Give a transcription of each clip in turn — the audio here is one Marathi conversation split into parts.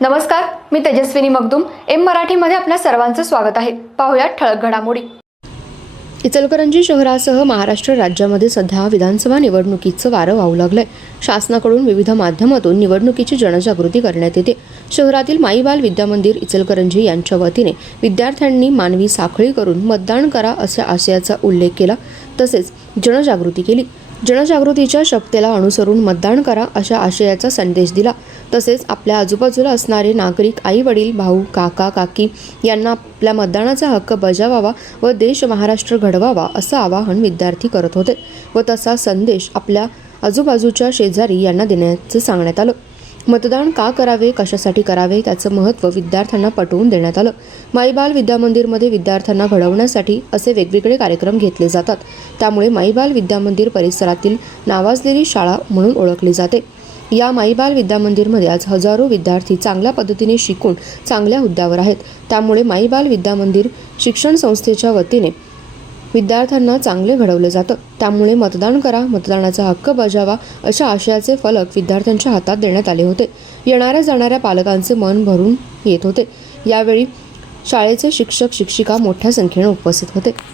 नमस्कार मी तेजस्विनी मगदुम. एम मराठीमध्ये आपल्या सर्वांचं स्वागत आहे. पाहुयात ठळक घडामोडी. इचलकरंजी शहरासह महाराष्ट्र राज्यामध्ये सध्या विधानसभा निवडणुकीचं वारं वाहू लागलंय. शासनाकडून विविध माध्यमातून निवडणुकीची जनजागृती करण्यात येते. शहरातील माईबाल विद्यामंदिर इचलकरंजी यांच्या वतीने विद्यार्थ्यांनी मानवी साखळी करून मतदान करा अशा आशयाचा उल्लेख केला. तसेच जनजागृती केली. जनजागृतीच्या शक्तीला अनुसरून मतदान करा अशा आशयाचा संदेश दिला. तसेच आपल्या आजूबाजूला असणारे नागरिक आई वडील भाऊ काका काकी यांना आपल्या मतदानाचा हक्क बजावावा व देश महाराष्ट्र घडवावा असं आवाहन विद्यार्थी करत होते व तसा संदेश आपल्या आजूबाजूच्या शेजारी यांना देण्याचं सांगण्यात आलं. मतदान का करावे कशासाठी करावे त्याचं महत्त्व विद्यार्थ्यांना पटवून देण्यात आलं. माईबाल विद्यामंदिरमध्ये विद्यार्थ्यांना घडवण्यासाठी असे वेगवेगळे कार्यक्रम घेतले जातात. त्यामुळे माईबाल विद्यामंदिर परिसरातील नावाजलेली शाळा म्हणून ओळखली जाते. या माईबाल विद्यामंदिरमध्ये आज हजारो विद्यार्थी चांगल्या पद्धतीने शिकून चांगल्या हुद्द्यावर आहेत. त्यामुळे माईबाल विद्यामंदिर शिक्षण संस्थेच्या वतीने विद्यार्थ्यांना चांगले घडवलं जातं. त्यामुळे मतदान करा मतदानाचा हक्क बजावा अशा आशयाचे फलक विद्यार्थ्यांच्या हातात देण्यात आले होते. येणाऱ्या जाणाऱ्या पालकांचे मन भरून येत होते. यावेळी शाळेचे शिक्षक शिक्षिका मोठ्या संख्येने उपस्थित होते.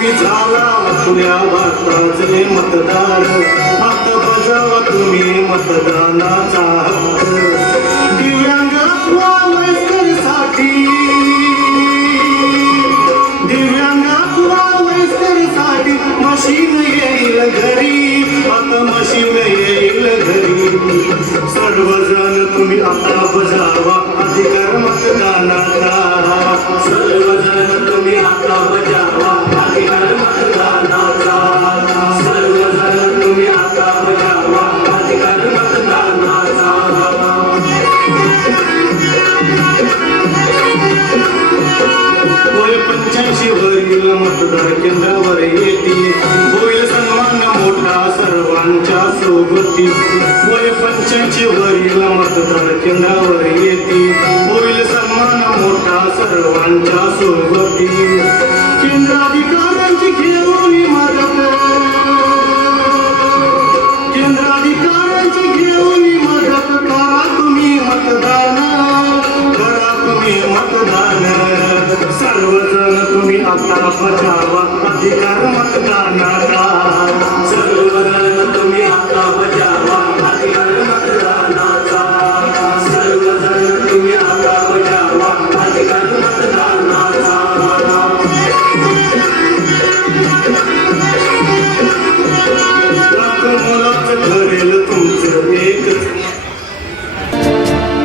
तुम्ही झाला आपल्या भारताचे मतदार. आता बजावा तुम्ही मतदानाचा हक्क दिव्यांग अथवा वयस्करसाठी. दिव्यांग वयस्करसाठी मशीन येईल घरी. आता मशीन येईल घरी. सर्वजण तुम्ही आता बजावा अधिकार मतदानाचा. पंच्याऐंशी मतदार केंद्रावर येते. होईल सन्मान मोठा सर्वांच्या सोबती. वय पंच्याऐंशी वरील मतदार केंद्रावर येते. होईल सन्मान मोठा सर्वांच्या सोबती. केंद्राधिकाऱ्यांची घेऊन मदत केंद्राधिकाऱ्यांची घेऊन मदत करा तुम्ही मतदान. करा तुम्ही मतदान. सर्वजण तुम्ही आता बचावा अधिकार मतदानाचा.